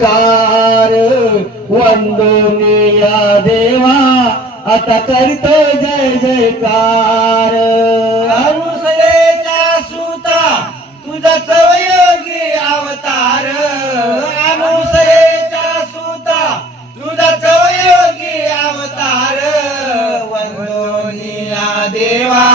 जयकार वंदनीया देवा आता करतो जय जयकार. अनुसयेचा सुता तुझा चवयोगी अवतार. अनुसयेचा सुता तुझा चवयोगी अवतार. वंदोनिया देवा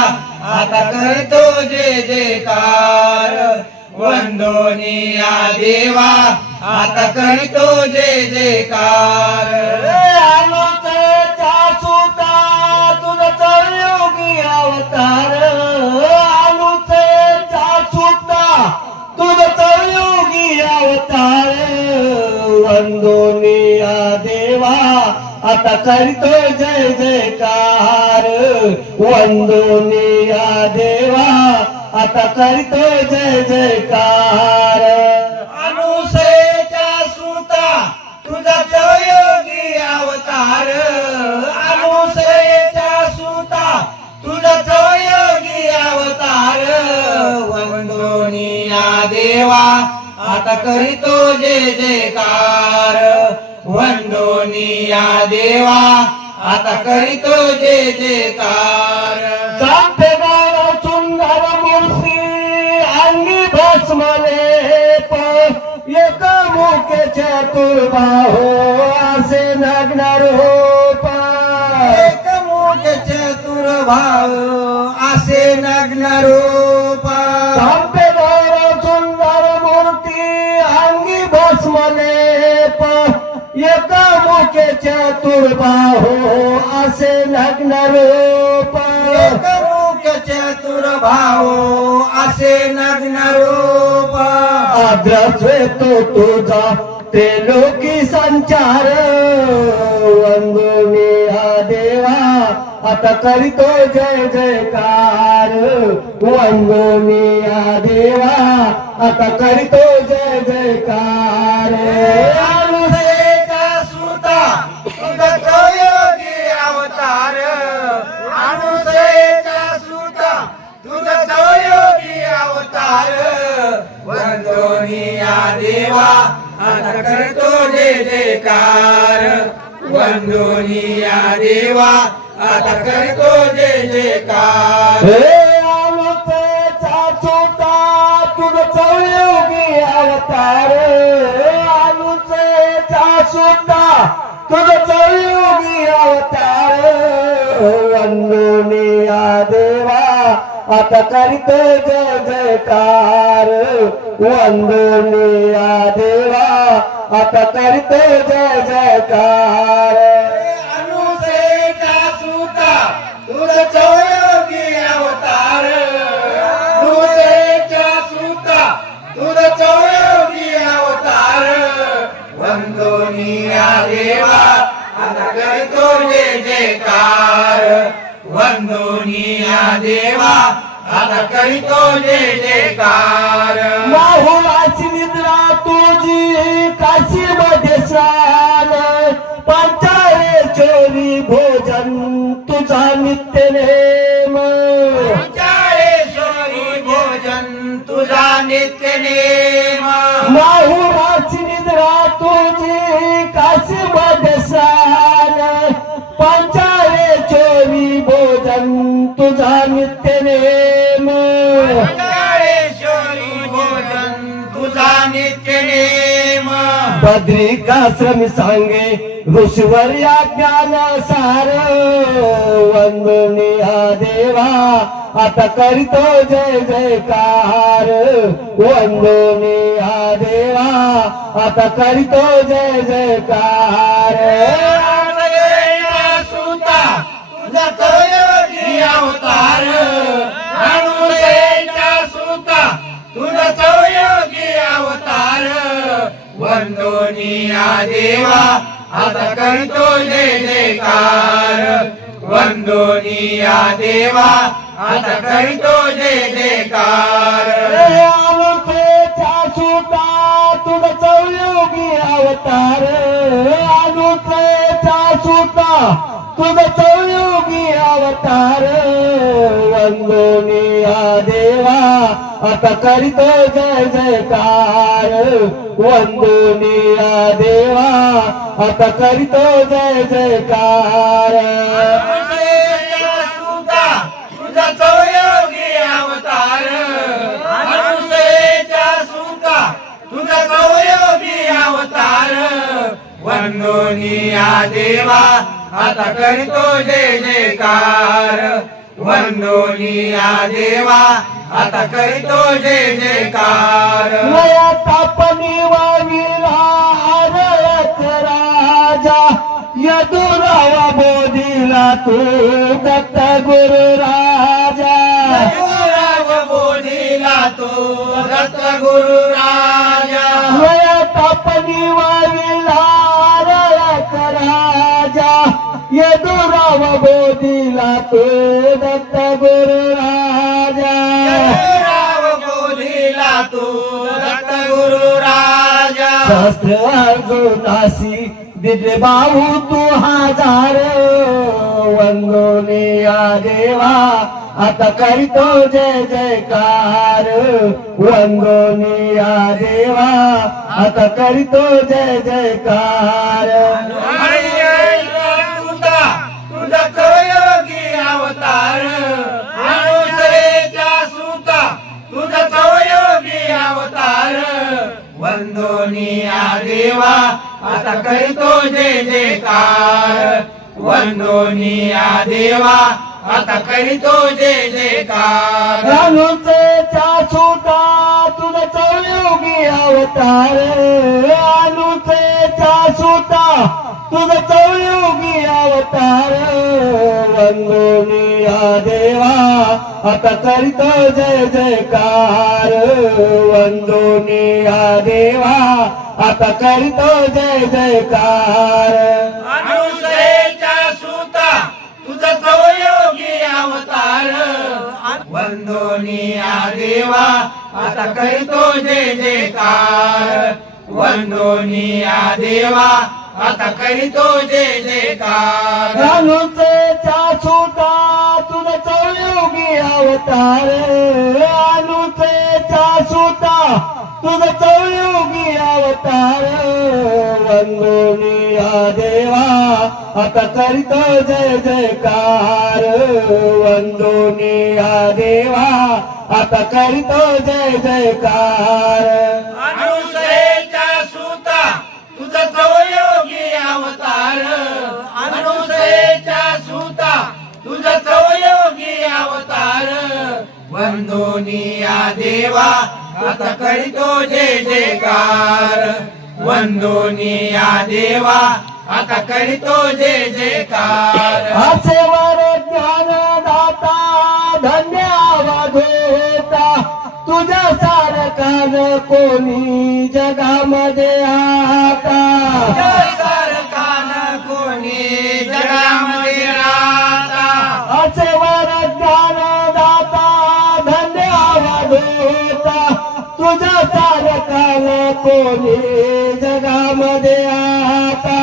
आता करतो जय जयकार. वंदोनिया देवा आता करतो जय जयकार अनुसयेचा सुता तुझा योगी अवतार. अनुसयेचा सुता तुझा योगी अवतार. वंदोनिया देवा आता करीतो जय जयकार वंदोनिया देवा आता करीतो जय जयकार देवा आता करीतो जय जयकार वंदोनिया देवा आता करीतो जय जयकार चापेगाव सुंदर मूर्ती अंगी भस्मले एक चतुर्बाहो असे नग्न रूप. एक मुख चतुर भाव असे नग्न रूप. नग्न रूप एक मुख चतुर भाव असे नग्न रूप आद्रस्वे तो तुझा ते लोकी संचार. वंदनी हा देवा आता करीतो जय जयकार. वंदनी हा देवा आता करीतो जय जयकार. वंदोनिया देवा आता करतो जय जयकार. वंदोनिया देवा आता करतो जे जयकार. हे आलोकेचा छोटा तुझ चौयोगी अवतार आलूचा छोटा तुझ चौयोगी अवतार वंदनिया देवा आता करीतो जय जयकार। वंदनिया देवा आता करीतो जय जयकार। अनुसेचा सुता तुझ आता करतो जय जयकार माहुलाची निद्रा तुझी काशी मध्ये स्नान पंचाळे चोरी भोजन तुझा नित्य नेम. चाळेश्वरी भोजन तुझा नित्य नेम. बद्रिकाश्रमी सांगे? ऋषीवर्या ज्ञान सार। वंदनिया देवा आता करीतो जय जयकार। वंदनिया देवा आता करीतो जय जयकार। अनुसयेचा सुता तुझा देवा आता करतो जय जयकार वंदोनिया देवा आता करतो जय जयकार अनुपेचा सुता तुझा चौयोगी अवतार. अनुपेचा सुता तुझा चौयोगी अवतार. वंदनिया देवा आता करितो जय जयकार वंदनीया देवा आता करीतो जय जयकार. अवतार. अवतार. वंदोनिया देवा आता करीतो जय जयकार. वंदोनिया देवा आता करीतो जय जयकार नया तापणी वाविला आरळत राजा यदुरावा बोधिला तू दत्त गुरु राजा. गुरुराज बोधिला तो दत्त गुरु राजा. नया तापणी वाविला आरळत राजा यदुरावा बोधिला तू गुरु राजा राव बोधिला तू दत्त गुरु राजा शास्त्र अर्जुनासी दिले बाहू तू हजार. वंदोनिया देवा आता करीतो जय जयकार. वंदोनिया देवा आता करीतो जय जयकार. तुझा आता करीतो जय जयकार वंदोनिया देवा आता करीतो जय जयकार रानूचे छुटा तुझा चौयोगी अवतार. अनुचे छुटा तुझा चौयोगी अवतार. वंदोनी देवा आता करीतो जय जयकार वंदोनिया देवा आता करीतो जय जयकार. सुता तुझा चौयोगी अवतार. वंदोनिया देवा आता करीतो जय जयकार. वंदोनिया देवा आता करीतो जय जयकार. रानूचे छुटा तुझा चौयोगी अवतार. अनुचे छुटा तुझा चौयोगी अवतार. रंगोनिया देवा आता करीत जय जयकार. वंदोनिया देवा आता करीत जय जयकार. वंदोनिया देवा आता करीतो जे जयकार वंदोनिया देवा आता करीतो जे जयकार आसेवर ज्ञान दाता धन्यवाद होता. तुझ्या सारखा कोणी जगामध्ये आता. सारखान कोणी जगामध्ये आता.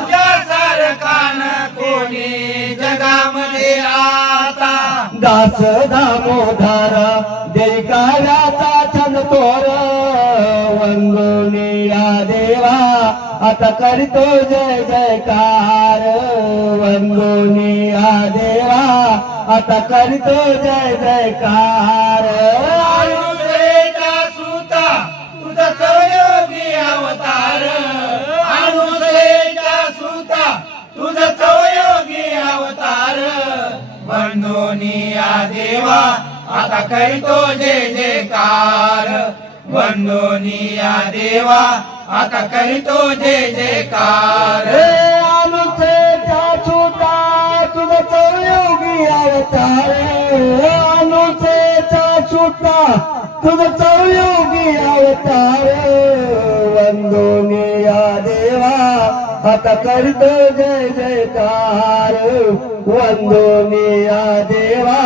तुझ्या सरकान कोणी जगामध्ये आता. दास दामोदर देकाराचा छंद तोर. वंदोनिया देवा आता करतो जय जयकार. वंदोनिया देवा आता करतो जय जयकार. अवतार अनुसरेचा सुता तुझा चौयोगी अवतार. वंदोनिया देवा आता करीतो जय जयकार वंदोनिया देवा आता करीतो जय जयकार रे आमचे छुटा तुझं चौयोगी अवतार. अनुचे छुटा तुझं चौयोगी अवतार. वंदोनिया देवा. आता करतो जय जयकार. वंदोनिया देवा.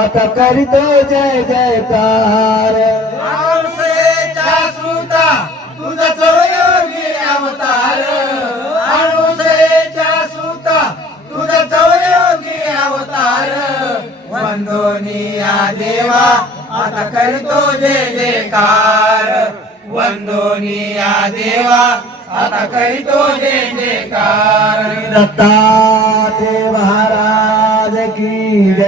आता करतो जय जयकार. अनुसरेचा सुता तुझा चौयोगी अवतार. अनुसरेचा सुता तुझा चौयोगी अवतार. वंदोनिया देवा आता करतो जय जयकार. वंदोनिया देवा आता करीतो जय जयकार दत्तात्रय महाराज की जय